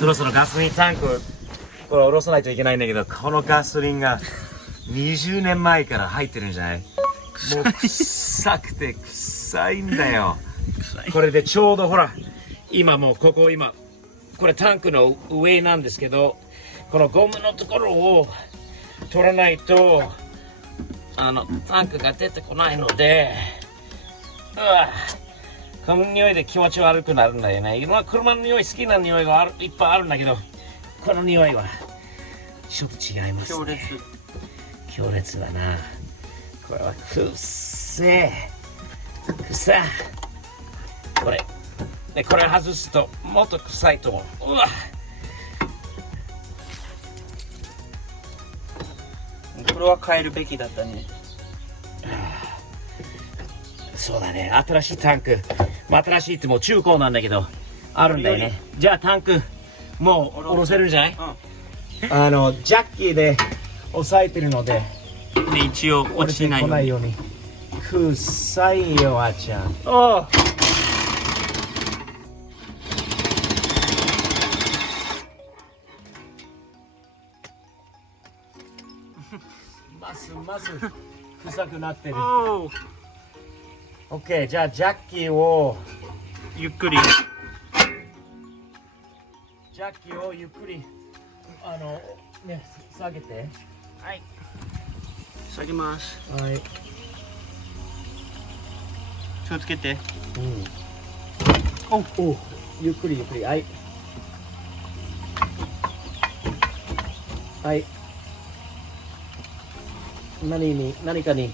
そろそろガソリンタンクこれ下ろさないといけないんだけど、このガソリンが20年前から入ってるんじゃない？もう臭くて臭いんだよ。これでちょうどほら、今もうここ今これタンクの上なんですけど、このゴムのところを取らないとタンクが出てこないので、この匂いで気持ち悪くなるんだよね。今車の匂い好きな匂いがいっぱいあるんだけど、この匂いはちょっと違いますね。強烈だな。これはくっせえ臭い。これでこれ外すともっと臭いと思う。これは変えるべきだったね。そうだね、新しいタンク、新しいってもう中古なんだけどあるんだよね。じゃあタンクもう下ろせるんじゃない？ジャッキーで押さえてるので、で一応落ちない来ないように。くっさいよ、あーちゃん。ます臭くなってる。オッケー、じゃあジャッキーをゆっくりね、下げて。はい、下げます。はい、気をつけて。おゆっくりはいはい。何かに引っ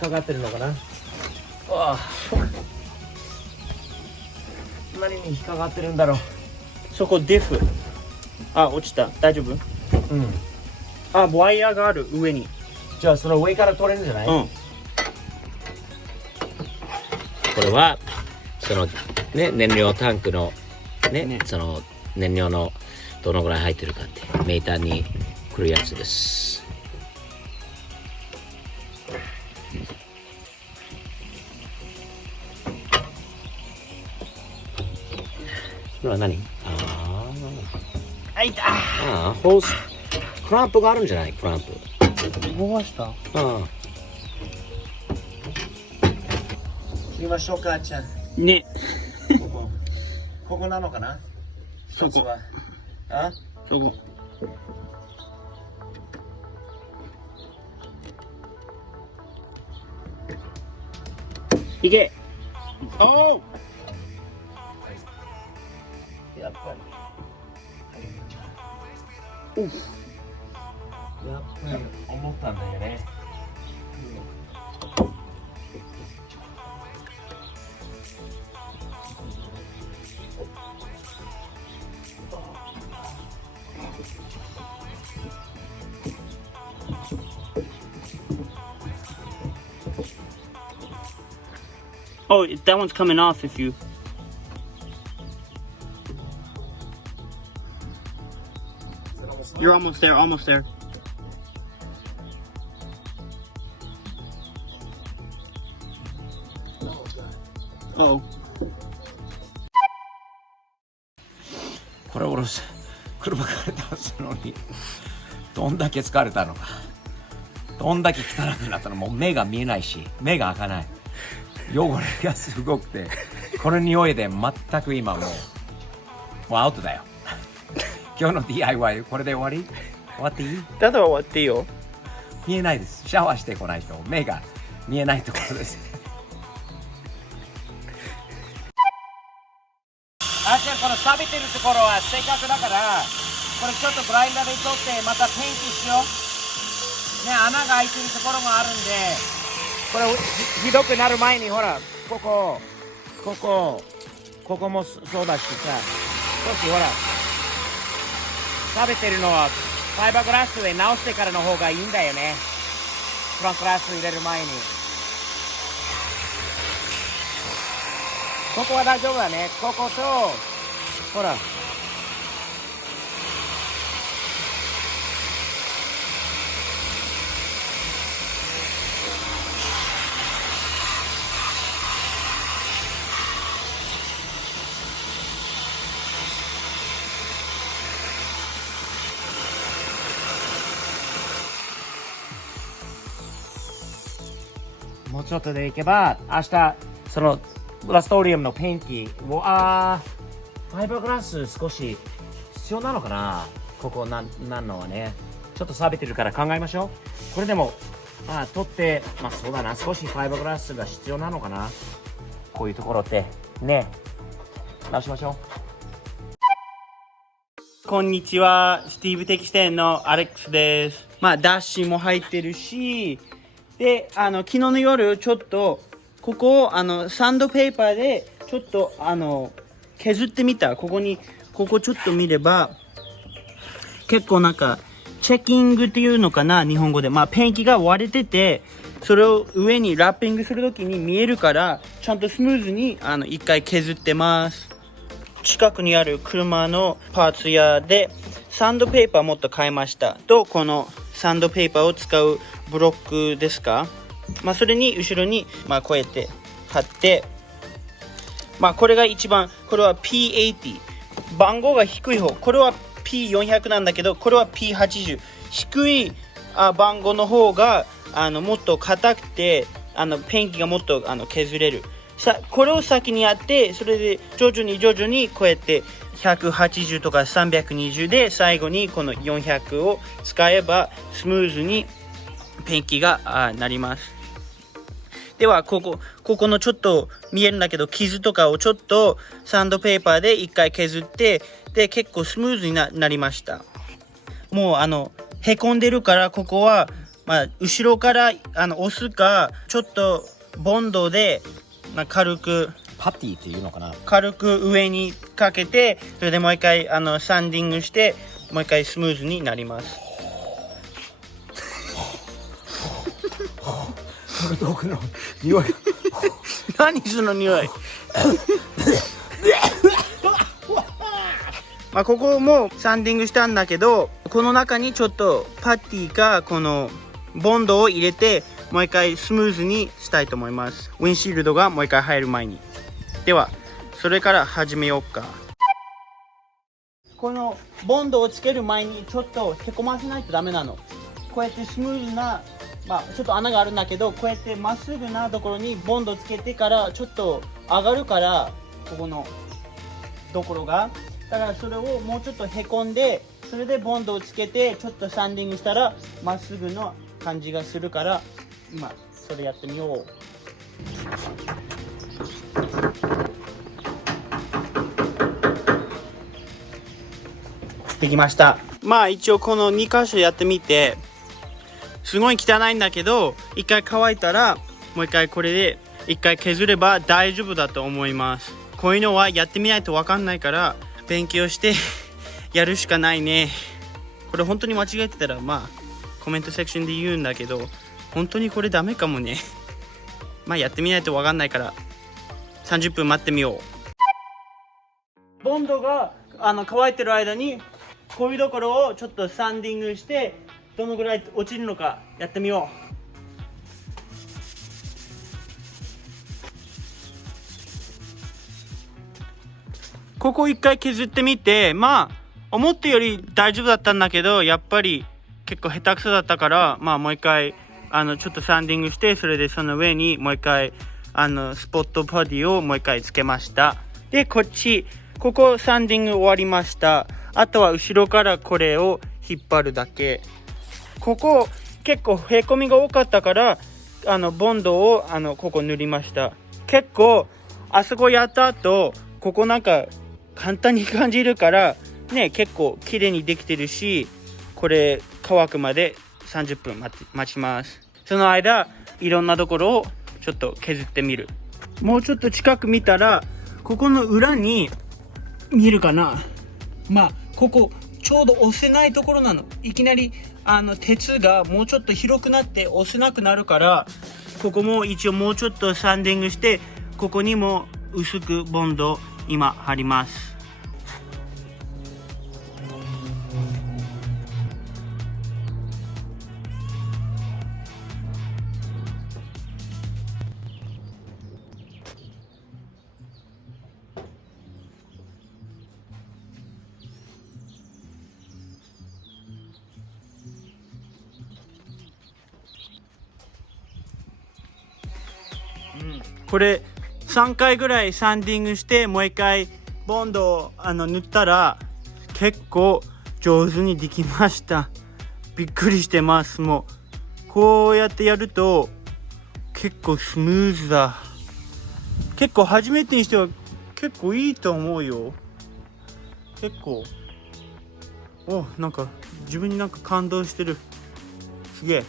かかってるのかな。何に引っかかってるんだろう。そこデフ。落ちた。大丈夫？ワイヤーがある上に。じゃあその上から取れるんじゃない？これはそのね、燃料タンクのね、その燃料のどのぐらい入ってるかってメーターに来るやつです。これは何？ホースクランプがあるんじゃない？クランプ動かした？行きましょうか、あっちゃん。ね。ここなのかな？そこ。そこ。いけ。やっぱり。やっぱり思ったんだよね。That one's coming off if you. You're almost there.これ俺車から出すのにどんだけ疲れたのか、どんだけ汚くなったの。もう目が見えないし目が開かない。汚れがすごくて、この匂いで全く今もうアウトだよ。今日の DIY これで終わっていい？だったら終わっていいよ。見えないです。シャワーしてこないと目が見えないところです。あーちゃん、この錆びてるところはせっかくだからこれちょっとグラインダーで取ってまたペイントしようね。穴が開いてるところもあるんで、これひどくなる前にほらここもそうだしさ、少しほら錆びてるのはファイバーグラスで直してからの方がいいんだよね。フランクラス入れる前に。ここは大丈夫だね。こことほらもうちょっとで行けば、明日、その、ラストリウムのペンキを、ファイバーグラス少し必要なのかな、ここなんのはね。ちょっと錆びてるから考えましょう。これでも、取って、そうだな、少しファイバーグラスが必要なのかな。こういうところって、ね。直しましょう。こんにちは、スティーブ的視点のアレックスです。ダッシュも入ってるし、で、昨日の夜ちょっとここをサンドペーパーでちょっと削ってみた。ここちょっと見れば結構なんかチェッキングっていうのかな、日本語で。ペンキが割れてて、それを上にラッピングするときに見えるからちゃんとスムーズに一回削ってます。近くにある車のパーツ屋でサンドペーパーもっと買いました。と、このサンドペーパーを使うブロックですか、それに後ろにこうやって貼って、これが一番、これは P80、 番号が低い方、これは P400 なんだけど、これは P80、 低い番号の方がもっと硬くてペンキがもっと削れる。これを先にやって、それで徐々にこうやって180とか320で最後にこの400を使えばスムーズにペンキがなります。ではここのちょっと見えるんだけど傷とかをちょっとサンドペーパーで一回削って、で結構スムーズに なりました。もうへこんでるから、ここは後ろから押すか、ちょっとボンドで軽くパティっていうのかな、軽く上にかけて、それでもう一回サンディングして、もう一回スムーズになります。どこの匂い何その匂いここもサンディングしたんだけど、この中にちょっとパティかこのボンドを入れて、もう一回スムーズにしたいと思います。ウィンシールドがもう一回入る前に。ではそれから始めようか。このボンドをつける前にちょっとへこませないとダメなの。こうやってスムーズな、ちょっと穴があるんだけど、こうやってまっすぐなところにボンドつけてからちょっと上がるから、ここのところがだから、それをもうちょっとへこんで、それでボンドをつけてちょっとサンディングしたらまっすぐの感じがするから、今それやってみよう。できました。一応この2箇所やってみて、すごい汚いんだけど、一回乾いたらもう一回これで一回削れば大丈夫だと思います。こういうのはやってみないと分かんないから、勉強してやるしかないね。これ本当に間違えてたらコメントセクションで言うんだけど、本当にこれダメかもね。やってみないと分かんないから30分待ってみよう。ボンドが乾いてる間にこういうところをちょっとサンディングして、どのぐらい落ちるのかやってみよう。ここ一回削ってみて、思ったより大丈夫だったんだけど、やっぱり結構下手くそだったから、もう一回ちょっとサンディングして、それでその上にもう一回スポットパディをもう一回つけました。でここサンディング終わりました。あとは後ろからこれを引っ張るだけ。ここ結構へこみが多かったから、ボンドをここ塗りました。結構あそこやった後、ここなんか簡単に感じるからね、結構綺麗にできてるし、これ乾くまで30分待ちます。その間いろんなところをちょっと削ってみる。もうちょっと近く見たら、ここの裏に見えるかな。ここちょうど押せないところなの。いきなり鉄がもうちょっと広くなって押せなくなるから、ここも一応もうちょっとサンディングして、ここにも薄くボンド今貼ります。これ3回ぐらいサンディングしてもう1回ボンドを塗ったら結構上手にできました。びっくりしてます。もうこうやってやると結構スムーズだ。結構初めてにしては結構いいと思うよ。結構なんか自分になんか感動してる。すげえ。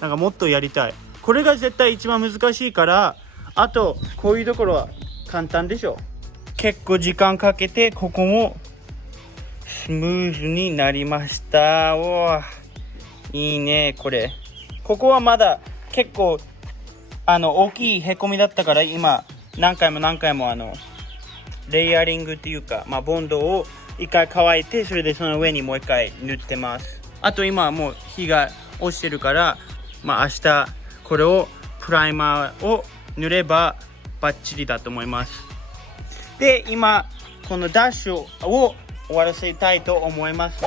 なんかもっとやりたい。これが絶対一番難しいから、あとこういうところは簡単でしょ。結構時間かけてここもスムーズになりました。いいね。ここはまだ結構大きいへこみだったから、今何回もレイヤリングっていうか、ボンドを一回乾いて、それでその上にもう一回塗ってます。あと今はもう日が落ちてるから、明日これをプライマーを塗ればバッチリだと思います。で今このダッシュを終わらせたいと思います。